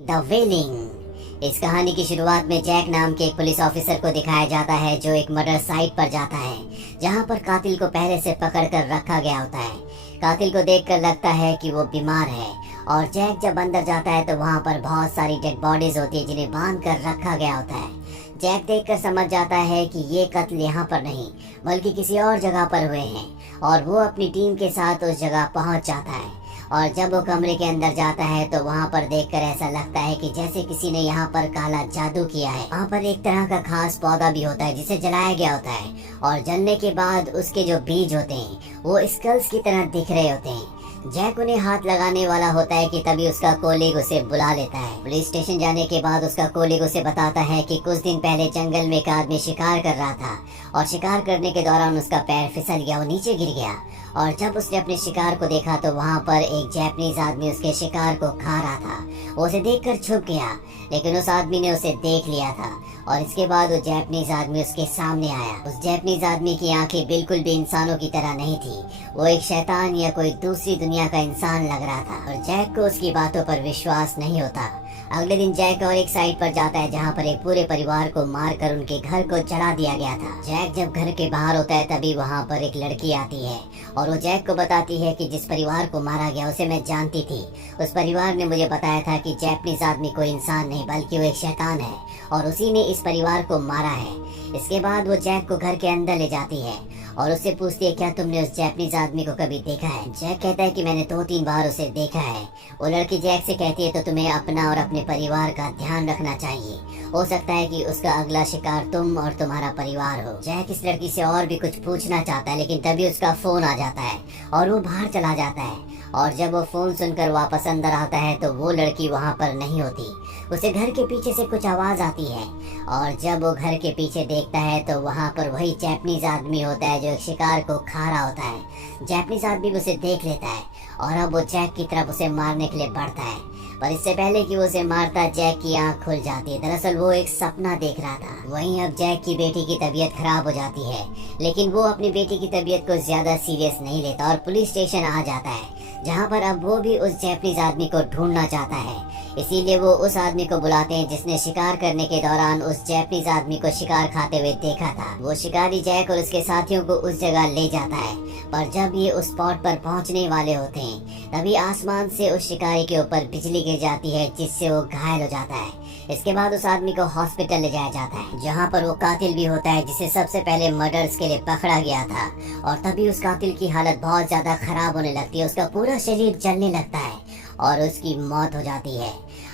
The वेलिंग। इस कहानी की शुरुआत में जैक नाम के एक पुलिस ऑफिसर को दिखाया जाता है जो एक मर्डर साइट पर जाता है जहां पर कातिल को पहले से पकड़कर रखा गया होता है। कातिल को देखकर लगता है कि वो बीमार है और जैक जब अंदर जाता है तो वहां पर बहुत सारी डेड बॉडीज होती है जिन्हें बांध कर रखा गया होता है। जैक देखकर समझ जाता है कि ये कत्ल यहाँ पर नहीं बल्कि किसी और जगह पर हुए हैं और वो अपनी टीम के साथ उस जगह पहुंच जाता है। और जब वो कमरे के अंदर जाता है तो वहाँ पर देखकर ऐसा लगता है कि जैसे किसी ने यहाँ पर काला जादू किया है। वहाँ पर एक तरह का खास पौधा भी होता है जिसे जलाया गया होता है और जलने के बाद उसके जो बीज होते हैं वो स्कल्स की तरह दिख रहे होते हैं। जैक उन्हें हाथ लगाने वाला होता है कि तभी उसका कोलीग उसे बुला लेता है। पुलिस स्टेशन जाने के बाद उसका कोलीग उसे बताता है कि कुछ दिन पहले जंगल में एक आदमी शिकार कर रहा था और शिकार करने के दौरान उसका पैर फिसल गया, वो नीचे गिर गया और जब उसने अपने शिकार को देखा तो वहाँ पर एक जापानीज आदमी उसके शिकार को खा रहा था। वो उसे देखकर छुप गया लेकिन उस आदमी ने उसे देख लिया था और इसके बाद वो जापानीज आदमी उसके सामने आया। उस जापानीज आदमी की आंखें बिल्कुल भी इंसानों की तरह नहीं थी, वो एक शैतान या कोई दूसरी दुनिया का इंसान लग रहा था और जैक को उसकी बातों पर विश्वास नहीं होता। अगले दिन जैक और एक साइट पर जाता है जहाँ पर एक पूरे परिवार को मारकर उनके घर को जला दिया गया था। जैक जब घर के बाहर होता है तभी वहाँ पर एक लड़की आती है और वो जैक को बताती है कि जिस परिवार को मारा गया उसे मैं जानती थी। उस परिवार ने मुझे बताया था कि जापानीज आदमी कोई इंसान नहीं बल्कि वो एक शैतान है और उसी ने इस परिवार को मारा है। इसके बाद वो जैक को घर के अंदर ले जाती है और उससे पूछती है, क्या तुमने उस जापानीज आदमी को कभी देखा है? जैक कहता है कि मैंने 2-3 बार उसे देखा है। वो लड़की जैक से कहती है, तो तुम्हें अपना और अपने परिवार का ध्यान रखना चाहिए, हो सकता है कि उसका अगला शिकार तुम और तुम्हारा परिवार हो। जैक इस लड़की से और भी कुछ पूछना चाहता है लेकिन तभी उसका फोन आ जाता है और वो बाहर चला जाता है और जब वो फोन सुनकर वापस अंदर आता है तो वो लड़की वहाँ पर नहीं होती। उसे घर के पीछे से कुछ आवाज आती है और जब वो घर के पीछे देखता है तो वहाँ पर वही जापानीज आदमी होता है जो एक शिकार को खा रहा होता है। जापानीज आदमी उसे देख लेता है और अब वो जैक की तरफ उसे मारने के लिए बढ़ता है, पर इससे पहले कि वो उसे मारता जैक की आंख खुल जाती है। दरअसल वो एक सपना देख रहा था। वहीं अब जैक की बेटी की तबीयत खराब हो जाती है लेकिन वो अपनी बेटी की तबीयत को ज्यादा सीरियस नहीं लेता और पुलिस स्टेशन आ जाता है जहाँ पर अब वो भी उस जापानीज आदमी को ढूंढना चाहता है। इसीलिए वो उस आदमी को बुलाते हैं जिसने शिकार करने के दौरान उस जापानीज आदमी को शिकार खाते हुए देखा था। वो शिकारी जैक और उसके साथियों को उस जगह ले जाता है, पर जब ये उस स्पॉट पर पहुंचने वाले होते हैं तभी आसमान से उस शिकारी के ऊपर बिजली गिर जाती है जिससे वो घायल हो जाता है। इसके बाद उस आदमी को हॉस्पिटल ले जाया जाता है जहाँ पर वो कातिल भी होता है जिसे सबसे पहले मर्डर्स के लिए पकड़ा गया था और तभी उस कातिल की हालत बहुत ज्यादा खराब होने लगती है, उसका पूरा शरीर जलने लगता है और उसकी मौत हो जाती है।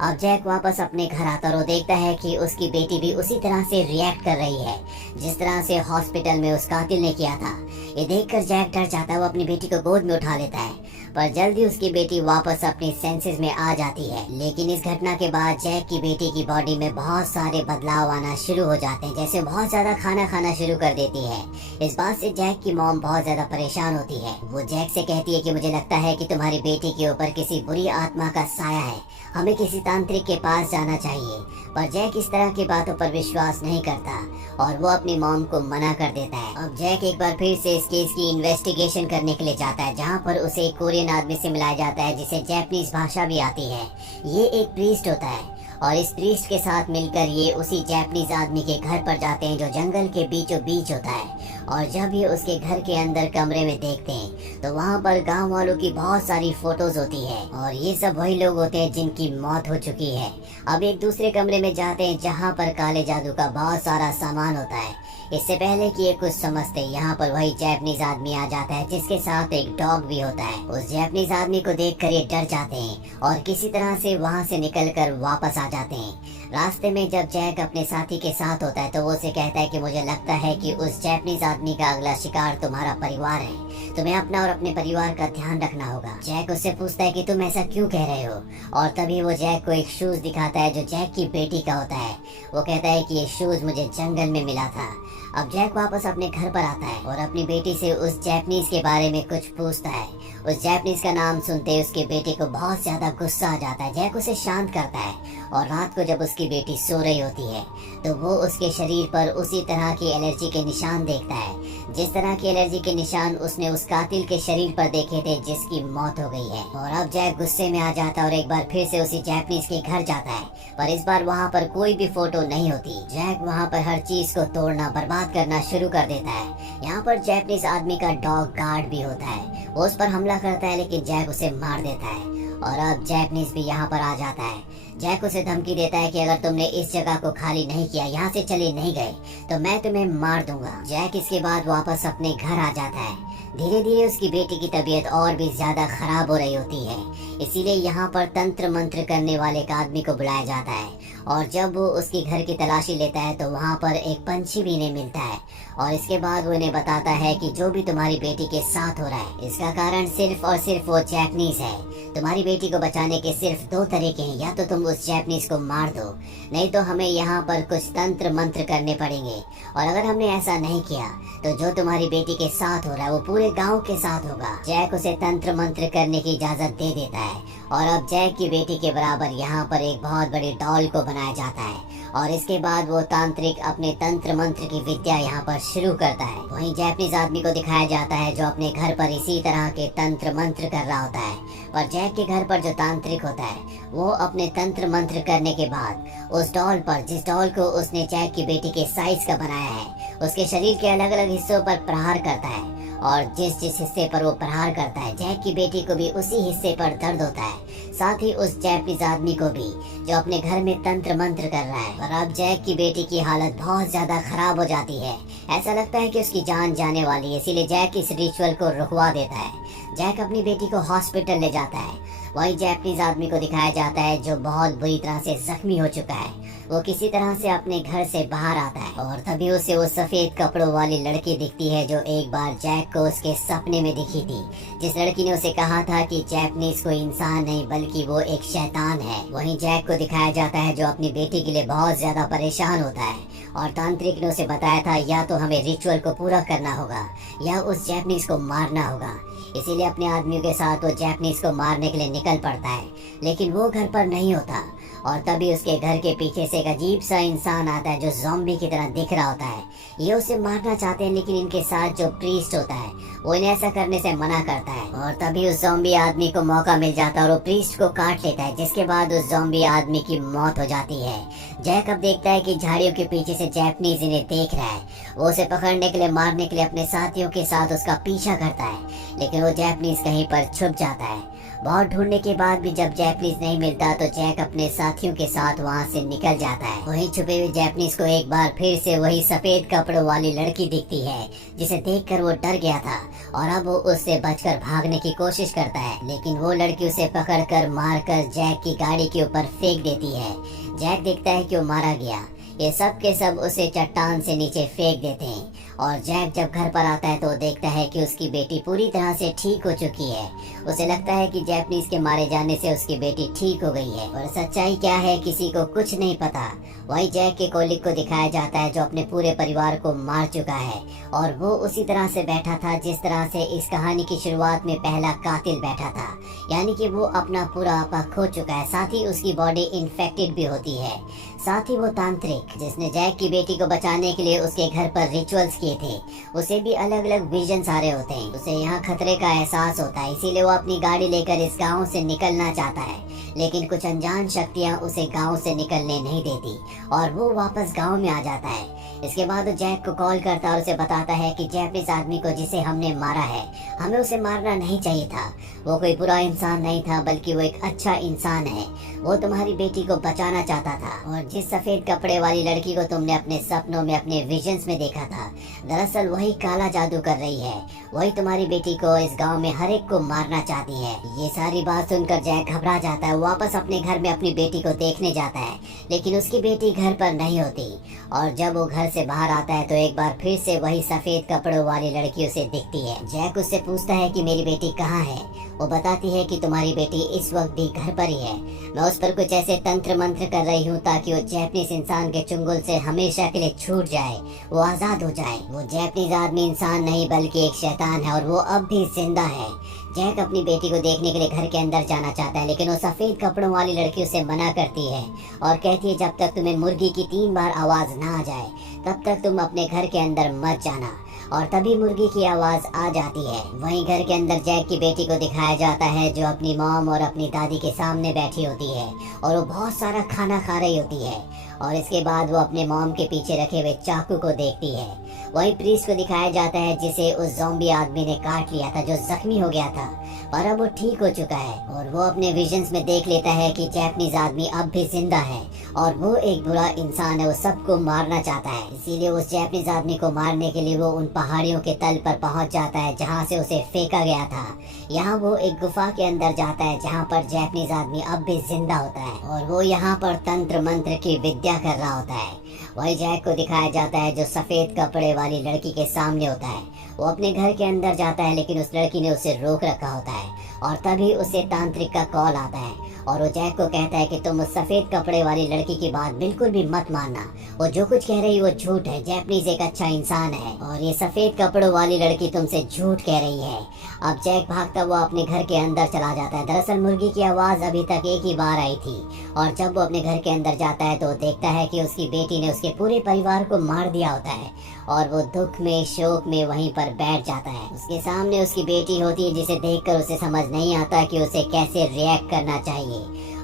अब जैक वापस अपने घर आता और वो देखता है कि उसकी बेटी भी उसी तरह से रिएक्ट कर रही है जिस तरह से हॉस्पिटल में उस कातिल ने किया था। ये देखकर जैक डर जाता है, वो अपनी बेटी को गोद में उठा लेता है पर जल्दी उसकी बेटी वापस अपने सेंसेस में आ जाती है। लेकिन इस घटना के बाद जैक की बेटी की बॉडी में बहुत सारे बदलाव आना शुरू हो जाते हैं, जैसे बहुत ज्यादा खाना खाना शुरू कर देती है। इस बात से जैक की मॉम बहुत ज्यादा परेशान होती है। वो जैक से कहती है कि मुझे लगता है कि तुम्हारी बेटी के ऊपर किसी बुरी आत्मा का साया है, हमें किसी तांत्रिक के पास जाना चाहिए। पर जैक इस तरह की बातों पर विश्वास नहीं करता और वो अपनी मॉम को मना कर देता है। अब जैक एक बार फिर से इस केस की इन्वेस्टिगेशन करने के लिए जाता है जहाँ पर उसे एक कोरियन आदमी से मिलाया जाता है जिसे जापानीज भाषा भी आती है। ये एक प्रीस्ट होता है और इस प्रीस्ट के साथ मिलकर ये उसी जापानीज आदमी के घर पर जाते हैं जो जंगल के बीचों बीच होता है। और जब ये उसके घर के अंदर कमरे में देखते हैं तो वहाँ पर गांव वालों की बहुत सारी फोटोज होती है और ये सब वही लोग होते हैं जिनकी मौत हो चुकी है। अब एक दूसरे कमरे में जाते हैं जहाँ पर काले जादू का बहुत सारा सामान होता है। इससे पहले कि ये कुछ समझते यहाँ पर वही जापानीज आदमी आ जाता है जिसके साथ एक डॉग भी होता है। उस जापानीज आदमी को देखकर ये डर जाते हैं और किसी तरह से वहाँ से निकलकर वापस आ जाते हैं। रास्ते में जब जैक अपने साथी के साथ होता है तो वो उसे कहता है कि मुझे लगता है कि उस जापानीज आदमी का अगला शिकार तुम्हारा परिवार है, तुम्हें अपना और अपने परिवार का ध्यान रखना होगा। जैक उससे पूछता है कि तुम ऐसा क्यों कह रहे हो और तभी वो जैक को एक शूज दिखाता है जो जैक की बेटी का होता है। वो कहता है कि ये शूज मुझे जंगल में मिला था। अब जैक वापस अपने घर पर आता है और अपनी बेटी से उस जापानीज के बारे में कुछ पूछता है। उस जापानीज का नाम सुनते ही उसके बेटे को बहुत ज्यादा गुस्सा आ जाता है। जैक उसे शांत करता है और रात को जब उसकी बेटी सो रही होती है तो वो उसके शरीर पर उसी तरह की एलर्जी के निशान देखता है जिस तरह की एलर्जी के निशान उसने उसने उस कातिल के शरीर पर देखे थे जिसकी मौत हो गई है। और अब जैक गुस्से में आ जाता है और एक बार फिर से उसी जैपनीज के घर जाता है, पर इस बार वहाँ पर कोई भी फोटो नहीं होती। जैक वहाँ पर हर चीज को तोड़ना, बर्बाद करना शुरू कर देता है। यहाँ पर जैपनीज आदमी का डॉग गार्ड भी होता है, वो उस पर हमला करता है लेकिन जैक उसे मार देता है। और अब जैपनीज भी यहाँ पर आ जाता है। जैक उसे धमकी देता है कि अगर तुमने इस जगह को खाली नहीं किया, यहाँ से चले नहीं गए, तो मैं तुम्हें मार दूंगा। जैक इसके बाद वापस अपने घर आ जाता है। धीरे धीरे उसकी बेटी की तबीयत और भी ज्यादा खराब हो रही होती है, इसीलिए यहाँ पर तंत्र मंत्र करने वाले एक आदमी को बुलाया जाता है। और जब वो उसकी घर की तलाशी लेता है तो वहाँ पर एक पंछी भी इन्हें मिलता है, और इसके बाद वो इन्हें बताता है कि जो भी तुम्हारी बेटी के साथ हो रहा है, इसका कारण सिर्फ और सिर्फ वो जैपनीज है। तुम्हारी बेटी को बचाने के सिर्फ दो तरीके हैं, या तो तुम उस जैपनीज को मार दो, नहीं तो हमें यहाँ पर कुछ तंत्र मंत्र करने पड़ेंगे। और अगर हमने ऐसा नहीं किया तो जो तुम्हारी बेटी के साथ हो रहा है वो पूरे गांव के साथ होगा। जैक उसे तंत्र मंत्र करने की इजाजत दे देता है, और अब जैक की बेटी के बराबर यहाँ पर एक बहुत बड़ी डॉल को बनाया जाता है। और इसके बाद वो तांत्रिक अपने तंत्र मंत्र की विद्या यहाँ पर शुरू करता है। वहीं जैपनीज आदमी को दिखाया जाता है जो अपने घर पर इसी तरह के तंत्र मंत्र कर रहा होता है। पर जैक के घर पर जो तांत्रिक होता है वो अपने तंत्र मंत्र करने के बाद उस डॉल पर, जिस डॉल को उसने जैक की बेटी के साइज का बनाया है, उसके शरीर के अलग अलग हिस्सों पर प्रहार करता है। और जिस जिस हिस्से पर वो प्रहार करता है, जैक की बेटी को भी उसी हिस्से पर दर्द होता है, साथ ही उस जैपनीज आदमी को भी जो अपने घर में तंत्र मंत्र कर रहा है। और अब जैक की बेटी की हालत बहुत ज्यादा खराब हो जाती है, ऐसा लगता है कि उसकी जान जाने वाली है, इसीलिए जैक इस रिचुअल को रुकवा देता है। जैक अपनी बेटी को हॉस्पिटल ले जाता है। वही जैपनीज आदमी को दिखाया जाता है जो बहुत बुरी तरह से जख्मी हो चुका है। वो किसी तरह से अपने घर से बाहर आता है, और तभी उसे वो सफेद कपड़ों वाली लड़की दिखती है जो एक बार जैक को उसके सपने में दिखी थी, जिस लड़की ने उसे कहा था कि जैपनीज कोई इंसान नहीं बल्कि वो एक शैतान है। वहीं जैक को दिखाया जाता है जो अपनी बेटी के लिए बहुत ज्यादा परेशान होता है, और तांत्रिक ने उसे बताया था या तो हमें रिचुअल को पूरा करना होगा या उस जैपनीज को मारना होगा। इसीलिए अपने आदमियों के साथ वो जैपनीज को मारने के लिए निकल पड़ता है, लेकिन वो घर पर नहीं होता। और तभी उसके घर के पीछे से एक अजीब सा इंसान आता है जो ज़ॉम्बी की तरह दिख रहा होता है। ये उसे मारना चाहते हैं, लेकिन इनके साथ जो प्रीस्ट होता है वो इन्हें ऐसा करने से मना करता है। और तभी उस ज़ॉम्बी आदमी को मौका मिल जाता है और वो प्रीस्ट को काट लेता है, जिसके बाद उस ज़ॉम्बी आदमी की मौत हो जाती है। जैक अब देखता है कि झाड़ियों के पीछे से जैपनीज इन्हें देख रहा है। वो उसे पकड़ने के लिए, मारने के लिए अपने साथियों के साथ उसका पीछा करता है, लेकिन वो जैपनीज कहीं पर छुप जाता है। बहुत ढूंढने के बाद भी जब जैपनीज नहीं मिलता तो जैक अपने साथियों के साथ वहाँ से निकल जाता है। वहीं छुपे हुए जैपनीज को एक बार फिर से वही सफेद कपड़ों वाली लड़की दिखती है, जिसे देखकर वो डर गया था, और अब वो उससे बचकर भागने की कोशिश करता है, लेकिन वो लड़की उसे पकड़कर मारकर जैक की गाड़ी के ऊपर फेंक देती है। जैक देखता है कि वो मारा गया। ये सब के सब उसे चट्टान से नीचे फेंक देते हैं, और जैक जब घर पर आता है तो देखता है कि उसकी बेटी पूरी तरह से ठीक हो चुकी है। उसे लगता है कि जैपनीज के मारे जाने से उसकी बेटी ठीक हो गई है, पर सच्चाई क्या है किसी को कुछ नहीं पता। वही जैक के कोलिग को दिखाया जाता है जो अपने पूरे परिवार को मार चुका है, और वो उसी तरह से बैठा था जिस तरह से इस कहानी की शुरुआत में पहला कातिल बैठा था, यानी कि वो अपना पूरा आपा खो चुका है। साथ ही उसकी बॉडी इन्फेक्टेड भी होती है। साथ ही वो तांत्रिक जिसने जैक की बेटी को बचाने के लिए उसके घर पर रिचुअल्स किए थे, उसे भी अलग अलग विजन आ रहे होते हैं। उसे यहाँ खतरे का एहसास होता है, इसीलिए वो अपनी गाड़ी लेकर इस गांव से निकलना चाहता है, लेकिन कुछ अनजान शक्तियाँ उसे गांव से निकलने नहीं देती, और वो वापस गांव में आ जाता है। इसके बाद वो जैक को कॉल करता है और उसे बताता है कि जैपनीज आदमी को जिसे हमने मारा है, हमें उसे मारना नहीं चाहिए था। वो कोई बुरा इंसान नहीं था बल्कि वो एक अच्छा इंसान है। वो तुम्हारी बेटी को बचाना चाहता था, और जिस सफेद कपड़े वाली लड़की को तुमने अपने सपनों में, अपने विजन्स में देखा था, दरअसल वही काला जादू कर रही है। वही तुम्हारी बेटी को इस गांव में हर एक को मारना चाहती है। ये सारी बात सुनकर जैक घबरा जाता है। वापस अपने घर में अपनी बेटी को देखने जाता है, लेकिन उसकी बेटी घर पर नहीं होती। और जब वो घर से बाहर आता है तो एक बार फिर से वही सफेद कपड़ों वाली लड़की उसे दिखती है। जैक उससे पूछता है कि मेरी बेटी कहाँ है। वो बताती है कि तुम्हारी बेटी इस वक्त भी घर पर ही है। मैं उस पर कुछ ऐसे तंत्र मंत्र कर रही हूँ ताकि वो जैपनीज इंसान के चुंगल से हमेशा के लिए छूट जाए, वो आजाद हो जाए। वो जैपनीज आदमी इंसान नहीं बल्कि एक शैतान है, और वो अब भी जिंदा है। जैक अपनी बेटी को देखने के लिए घर के अंदर जाना चाहता है, लेकिन वो सफेद कपड़ों वाली लड़की उसे मना करती है और कहती है जब तक तुम्हें मुर्गी की 3 बार आवाज ना आ जाए तब तक तुम अपने घर के अंदर मत जाना। और तभी मुर्गी की आवाज आ जाती है। वहीं घर के अंदर जैक की बेटी को दिखाया जाता है जो अपनी मॉम और अपनी दादी के सामने बैठी होती है और वो बहुत सारा खाना खा रही होती है और इसके बाद वो अपने मॉम के पीछे रखे हुए चाकू को देखती है। वहीं प्रीस्ट को दिखाया जाता है जिसे उस ज़ॉम्बी आदमी ने काट लिया था, जो जख्मी हो गया था, पर अब वो ठीक हो चुका है और वो अपने विजन्स में देख लेता है कि जैपनीज आदमी अब भी जिंदा है और वो एक बुरा इंसान है, वो सबको मारना चाहता है। इसीलिए उस जैपनीज आदमी को मारने के लिए वो उन पहाड़ियों के तल पर पहुंच जाता है जहां से उसे फेंका गया था। यहाँ वो एक गुफा के अंदर जाता है जहाँ पर जैपनीज आदमी अब भी जिंदा होता है और वो यहाँ पर तंत्र मंत्र की विद्या कर रहा होता है। वही जैक को दिखाया जाता है जो सफेद कपड़े वाली लड़की के सामने होता है। वो अपने घर के अंदर जाता है लेकिन उस लड़की ने उसे रोक रखा होता है और तभी उसे तांत्रिक का कॉल आता है और वो जैक को कहता है कि तुम उस सफेद कपड़े वाली लड़की की बात बिल्कुल भी मत मानना, वो जो कुछ कह रही वो झूठ है। जैपनीज एक अच्छा इंसान है और ये सफेद कपड़ों वाली लड़की तुमसे झूठ कह रही है। अब जैक भागता हुआ अपने घर के अंदर चला जाता है। दरअसल मुर्गी की आवाज अभी तक एक ही बार आई थी और जब वो अपने घर के अंदर जाता है तो देखता है कि उसकी बेटी ने उसके पूरे परिवार को मार दिया होता है और वो दुख में शोक में वहीं पर बैठ जाता है। उसके सामने उसकी बेटी होती है जिसे देखकर उसे समझ नहीं आता कि उसे कैसे रिएक्ट करना चाहिए।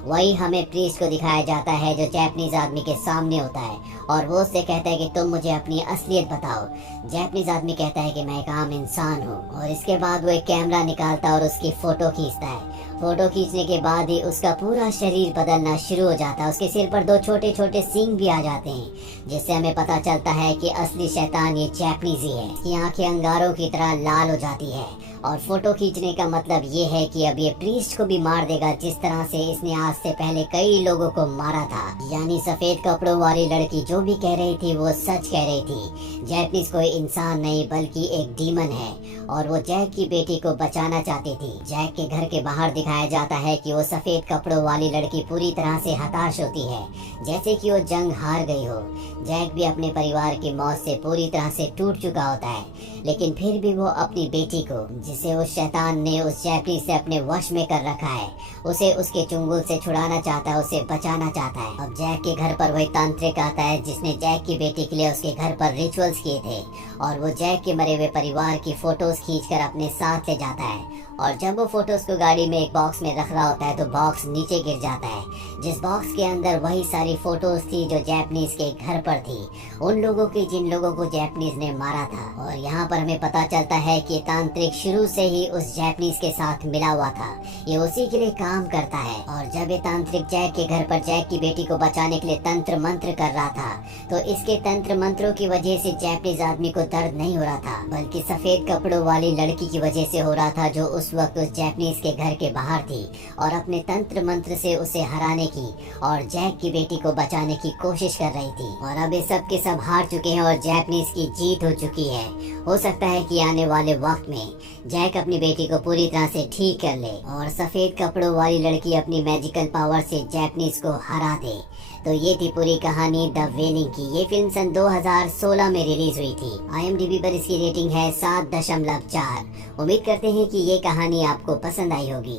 वही हमें प्रीस्ट को दिखाया जाता है जो जैपनीज आदमी के सामने होता है और वो उससे कहता है कि तुम मुझे अपनी असलियत बताओ। जैपनीज आदमी कहता है कि मैं एक आम इंसान हूँ और इसके बाद वो एक कैमरा निकालता है और उसकी फोटो खींचता है। फोटो खींचने के बाद ही उसका पूरा शरीर बदलना शुरू हो जाता है। उसके सिर पर 2 छोटे छोटे सींग भी आ जाते हैं जिससे हमें पता चलता है कि असली शैतान ये जैपनीज ही है। इसकी आंखें अंगारों की तरह लाल हो जाती है और फोटो खींचने का मतलब ये है कि अब ये प्रीस्ट को भी मार देगा जिस तरह से इसने आज से पहले कई लोगों को मारा था। यानी सफेद कपड़ों वाली लड़की जो भी कह रही थी वो सच कह रही थी। जैपनीज कोई इंसान नहीं बल्कि एक डीमन है और वो जैक की बेटी को बचाना चाहती थी। जैक के घर के बाहर दिखाया जाता है कि वो सफेद कपड़ों वाली लड़की पूरी तरह से हताश होती है, जैसे कि वो जंग हार गई हो। जैक भी अपने परिवार की मौत से पूरी तरह से टूट चुका होता है, लेकिन फिर भी वो अपनी बेटी को, जिसे उस शैतान ने उस जैपनीज से अपने वश में कर रखा है, उसे उसके चुंगल से छुड़ाना चाहता है, उसे बचाना चाहता है। अब जैक के घर पर वही तांत्रिक आता है जिसने जैक की बेटी के लिए उसके घर पर रिचुअल्स किए थे और वो जैक के मरे हुए परिवार की फोटोज खींचकर अपने साथ ले जाता है और जब वो फोटोज को गाड़ी में एक बॉक्स में रख रहा होता है तो बॉक्स नीचे गिर जाता है, जिस बॉक्स के अंदर वही सारी फोटोज थी जो जैपनीज के घर पर थी, उन लोगों की जिन लोगों को जैपनीज ने मारा था। और यहाँ पर हमें पता चलता है कि तांत्रिक शुरू से ही उस जैपनीज के साथ मिला हुआ था, ये उसी के लिए काम करता है। और जब ये तांत्रिक जैक के घर पर जैक की बेटी को बचाने के लिए तंत्र मंत्र कर रहा था तो इसके तंत्र मंत्रों की वजह से जैपनीज आदमी को दर्द नहीं हो रहा था, बल्कि सफेद कपड़ों वाली लड़की की वजह से हो रहा था जो उस वक्त उस जैपनीज के घर के बाहर थी और अपने तंत्र मंत्र से उसे हराने की और जैक की बेटी को बचाने की कोशिश कर रही थी। और अब ये सब के सब हार चुके हैं और जैपनीज की जीत हो चुकी है। हो सकता है कि आने वाले वक्त में जैक अपनी बेटी को पूरी तरह से ठीक कर ले और सफेद कपड़ों वाली लड़की अपनी मैजिकल पावर से जैपनीज को हरा दे। तो ये थी पूरी कहानी द वेनिंग की। ये फिल्म सन 2016 में रिलीज हुई थी। IMDb पर इसकी रेटिंग है 7.4। उम्मीद करते हैं कि ये कहानी आपको पसंद आई होगी।